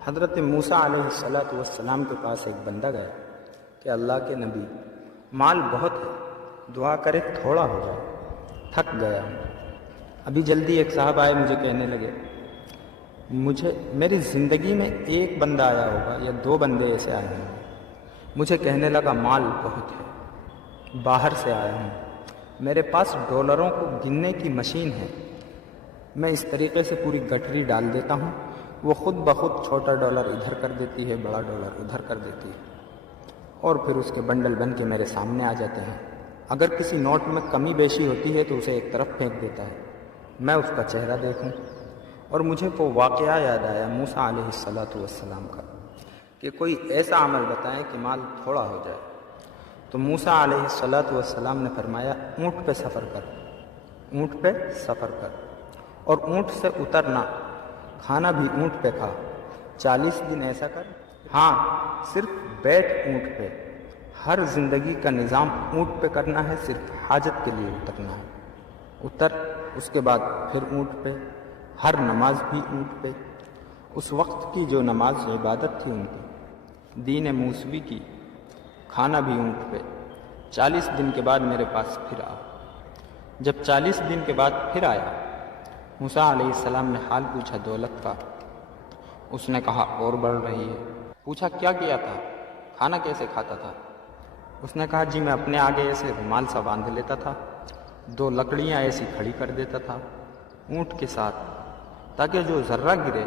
حضرت موسیٰ علیہ السلام کے پاس ایک بندہ گیا کہ اللہ کے نبی، مال بہت ہے، دعا کرے تھوڑا ہو جائے، تھک گیا ہوں۔ ابھی جلدی ایک صاحب آئے، مجھے کہنے لگے میری زندگی میں ایک بندہ آیا ہوگا یا دو بندے ایسے آئے ہوں گے، مجھے کہنے لگا مال بہت ہے، باہر سے آیا ہوں، میرے پاس ڈالروں کو گننے کی مشین ہے، میں اس طریقے سے پوری گٹری ڈال دیتا ہوں، وہ خود بخود چھوٹا ڈالر ادھر کر دیتی ہے، بڑا ڈالر ادھر کر دیتی ہے، اور پھر اس کے بنڈل بن کے میرے سامنے آ جاتے ہیں۔ اگر کسی نوٹ میں کمی بیشی ہوتی ہے تو اسے ایک طرف پھینک دیتا ہے، میں اس کا چہرہ دیکھوں، اور مجھے وہ واقعہ یاد آیا موسیٰ علیہ السلام کا کہ کوئی ایسا عمل بتائیں کہ مال تھوڑا ہو جائے۔ تو موسیٰ علیہ السلام نے فرمایا اونٹ پہ سفر کر، اونٹ پہ سفر کر، اور اونٹ سے اترنا، کھانا بھی اونٹ پہ کھا، 40 دن ایسا کر۔ ہاں، صرف بیٹھ اونٹ پہ، ہر زندگی کا نظام اونٹ پہ کرنا ہے، صرف حاجت کے لیے اترنا ہے، اتر، اس کے بعد پھر اونٹ پہ، ہر نماز بھی اونٹ پہ۔ اس وقت کی جو نماز عبادت تھی ان کی، دین موسوی کی، کھانا بھی اونٹ پہ۔ 40 دن کے بعد میرے پاس پھر آ۔ جب 40 دن کے بعد پھر آیا، موسیٰ علیہ السلام نے حال پوچھا دولت کا، اس نے کہا اور بڑھ رہی ہے۔ پوچھا کیا کیا تھا، کھانا کیسے کھاتا تھا؟ اس نے کہا جی میں اپنے آگے ایسے رومال سا باندھ لیتا تھا، 2 لکڑیاں ایسی کھڑی کر دیتا تھا اونٹ کے ساتھ، تاکہ جو ذرہ گرے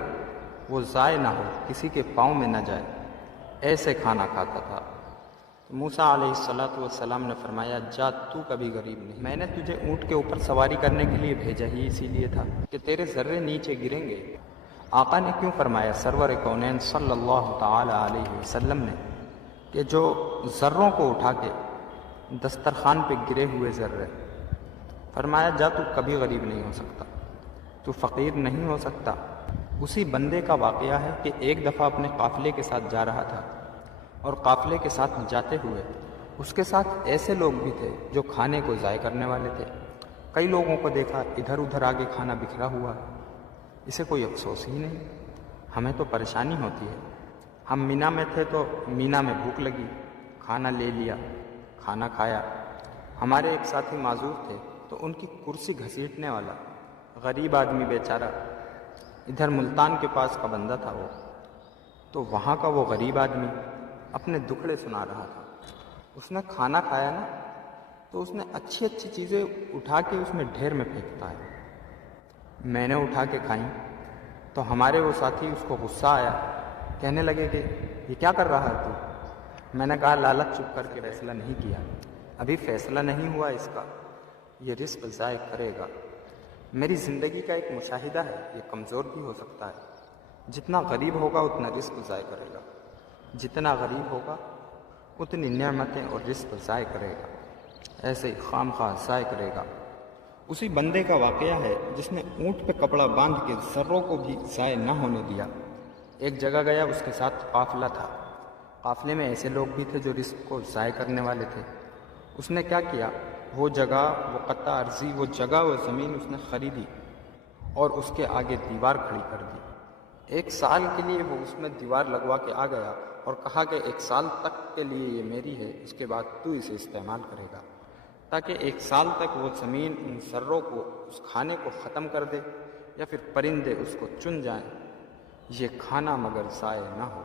وہ ضائع نہ ہو، کسی کے پاؤں میں نہ جائے، ایسے کھانا کھاتا تھا۔ تو موسیٰ علیہ السلام نے فرمایا جا، تو کبھی غریب نہیں، میں نے تجھے اونٹ کے اوپر سواری کرنے کے لیے بھیجا ہی اسی لیے تھا کہ تیرے ذرے نیچے گریں گے۔ آقا نے کیوں فرمایا سرور کونین صلی اللہ تعالی علیہ وسلم نے کہ جو ذروں کو اٹھا کے دسترخوان پہ گرے ہوئے ذرے، فرمایا جا تو کبھی غریب نہیں ہو سکتا، تو فقیر نہیں ہو سکتا۔ اسی بندے کا واقعہ ہے کہ ایک دفعہ اپنے قافلے کے ساتھ جا رہا تھا، اور قافلے کے ساتھ جاتے ہوئے اس کے ساتھ ایسے لوگ بھی تھے جو کھانے کو ضائع کرنے والے تھے۔ کئی لوگوں کو دیکھا ادھر ادھر آگے کھانا بکھرا ہوا، اسے کوئی افسوس ہی نہیں۔ ہمیں تو پریشانی ہوتی ہے، ہم مینا میں تھے تو مینا میں بھوک لگی، کھانا لے لیا، کھانا کھایا۔ ہمارے ایک ساتھی معذور تھے تو ان کی کرسی گھسیٹنے والا غریب آدمی بیچارہ، ادھر ملتان کے پاس کا بندہ تھا وہ، تو وہاں کا وہ غریب آدمی اپنے دکھڑے سنا رہا تھا۔ اس نے کھانا کھایا نا، تو اس نے اچھی اچھی چیزیں اٹھا کے اس میں ڈھیر میں پھینکتا ہے۔ میں نے اٹھا کے کھائیں تو ہمارے وہ ساتھی، اس کو غصہ آیا، کہنے لگے کہ یہ کیا کر رہا ہے تو؟ میں نے کہا لالچ چپ کر کے فیصلہ نہیں کیا، ابھی فیصلہ نہیں ہوا اس کا، یہ رزق ضائع کرے گا۔ میری زندگی کا ایک مشاہدہ ہے، یہ کمزور بھی ہو سکتا ہے، جتنا غریب ہوگا اتنا رزق ضائع کرے گا، جتنا غریب ہوگا اتنی نعمتیں اور رزق ضائع کرے گا، ایسے ہی خام خواہ ضائع کرے گا۔ اسی بندے کا واقعہ ہے جس نے اونٹ پہ کپڑا باندھ کے ذروں کو بھی ضائع نہ ہونے دیا۔ ایک جگہ گیا، اس کے ساتھ قافلہ تھا، قافلے میں ایسے لوگ بھی تھے جو رزق کو ضائع کرنے والے تھے۔ اس نے کیا کیا، وہ جگہ، وہ قطع ارضی، وہ جگہ، وہ زمین اس نے خریدی اور اس کے آگے دیوار کھڑی کر دی۔ 1 سال کے لیے وہ اس میں دیوار لگوا کے آ گیا اور کہا کہ 1 سال تک کے لیے یہ میری ہے، اس کے بعد تو اسے استعمال کرے گا، تاکہ 1 سال تک وہ زمین ان ذروں کو، اس کھانے کو ختم کر دے، یا پھر پرندے اس کو چن جائیں، یہ کھانا مگر ضائع نہ ہو۔